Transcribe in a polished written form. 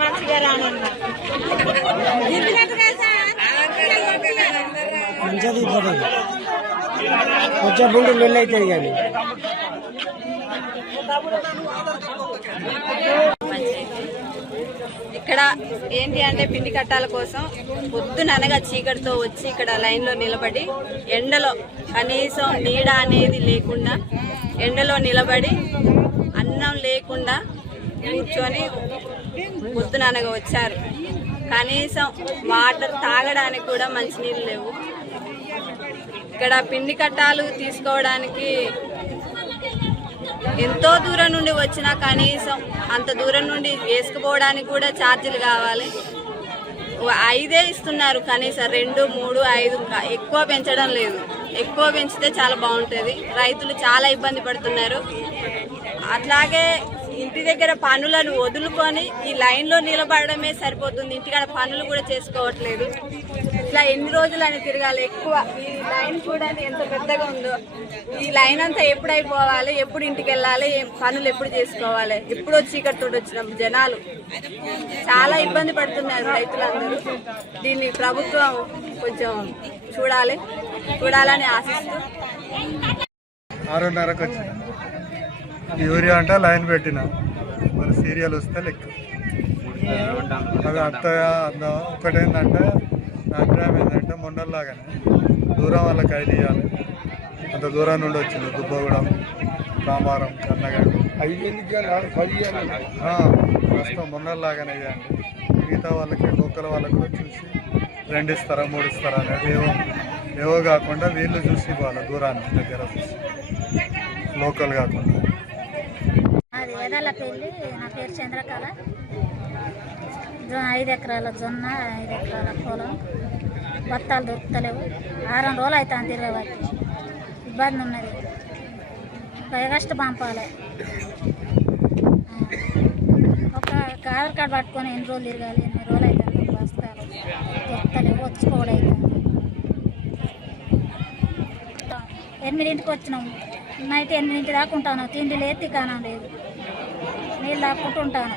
మంచిగా రానున్నా కొంచెం ముందు నెల్లు అవుతుంది కానీ ఇక్కడ ఏంటి అంటే పిండి కట్టాల కోసం పొద్దుననగా చీకటితో వచ్చి ఇక్కడ లైన్ లో నిలబడి ఎండలో కనీసం నీడ అనేది లేకుండా ఎండలో నిలబడి అన్నం లేకుండా కూర్చొని పొద్దుననగా వచ్చారు. కనీసం వాటర్ తాగడానికి కూడా మంచినీళ్ళు లేవు. ఇక్కడ పిండి కట్టాలు తీసుకోవడానికి ఎంతో దూరం నుండి వచ్చినా కనీసం అంత దూరం నుండి వేసుకుపోవడానికి కూడా ఛార్జీలు కావాలి. 5 ఇస్తున్నారు, కనీసం 2, 3, 5 ఎక్కువ పెంచడం లేదు. ఎక్కువ పెంచితే చాలా బాగుంటుంది. రైతులు చాలా ఇబ్బంది పడుతున్నారు. అట్లాగే ఇంటి దగ్గర పనులను వదులుకొని ఈ లైన్లో నిలబడమే సరిపోతుంది. ఇంటికాడ పనులు కూడా చేసుకోవట్లేదు. ఇట్లా ఎన్ని రోజులని తిరగాలి. ఎక్కువ ఈ లైన్ చూడండి ఎంత పెద్దగా ఉందో. ఈ లైన్ అంతా ఎప్పుడు అయిపోవాలి, ఎప్పుడు ఇంటికి వెళ్ళాలి, పనులు ఎప్పుడు చేసుకోవాలి. ఎప్పుడు వచ్చి ఇక్కడితో వచ్చిన జనాలు చాలా ఇబ్బంది పడుతున్నారు రైతులందరూ. దీన్ని ప్రభుత్వం కొంచెం చూడాలని ఆశిస్తూ 6:30కు వచ్చిన యూరియా అంటే లైన్ పెట్టిన, మరి సీరియల్ వస్తే లెక్క అది ఒకటేంటంటే నా అభిప్రాయం ఏంటంటే మొన్నలాగానే దూరం వాళ్ళకి ఐదు ఇవ్వాలి. అంత దూరం నుండి వచ్చింది దుబ్బగూడెం, కామారం, కన్నగడ్డ ప్రస్తుతం మొన్నలాగానే ఇవ్వండి. మిగతా వాళ్ళకి లోకల్ వాళ్ళకి కూడా చూసి 2 ఇస్తారా 3 ఇస్తారా అనేది ఏవో కాకుండా వీళ్ళు చూసి ఇవ్వాలి. దూరాన్ని దగ్గర చూసి లోకల్ కాకుండా. అది వేదాలపల్లి. నా పేరు చంద్రకళ. 5 ఎకరాల జొన్న, 5 ఎకరాల పొలం. బత్తాలు దొరుకుతలేవు. 6 రోజులు అవుతాను తిరగబట్టి. ఇబ్బంది ఉన్నది. ఆగస్టు పంపాలి. ఒక ఆధార్ కార్డు పట్టుకొని ఎన్ని రోజులు తిరగాలి. 8 రోజులు అవుతాను. బస్తాలు దొరుకుతలేవు. వచ్చుకోవడం అవుతాను. 8ంటికి వచ్చినాము. నైట్ 8 దాకా ఉంటాను. తిండి లేదు, తికానం లేదు. నీళ్ళు దాక్కుంటూ ఉంటాను.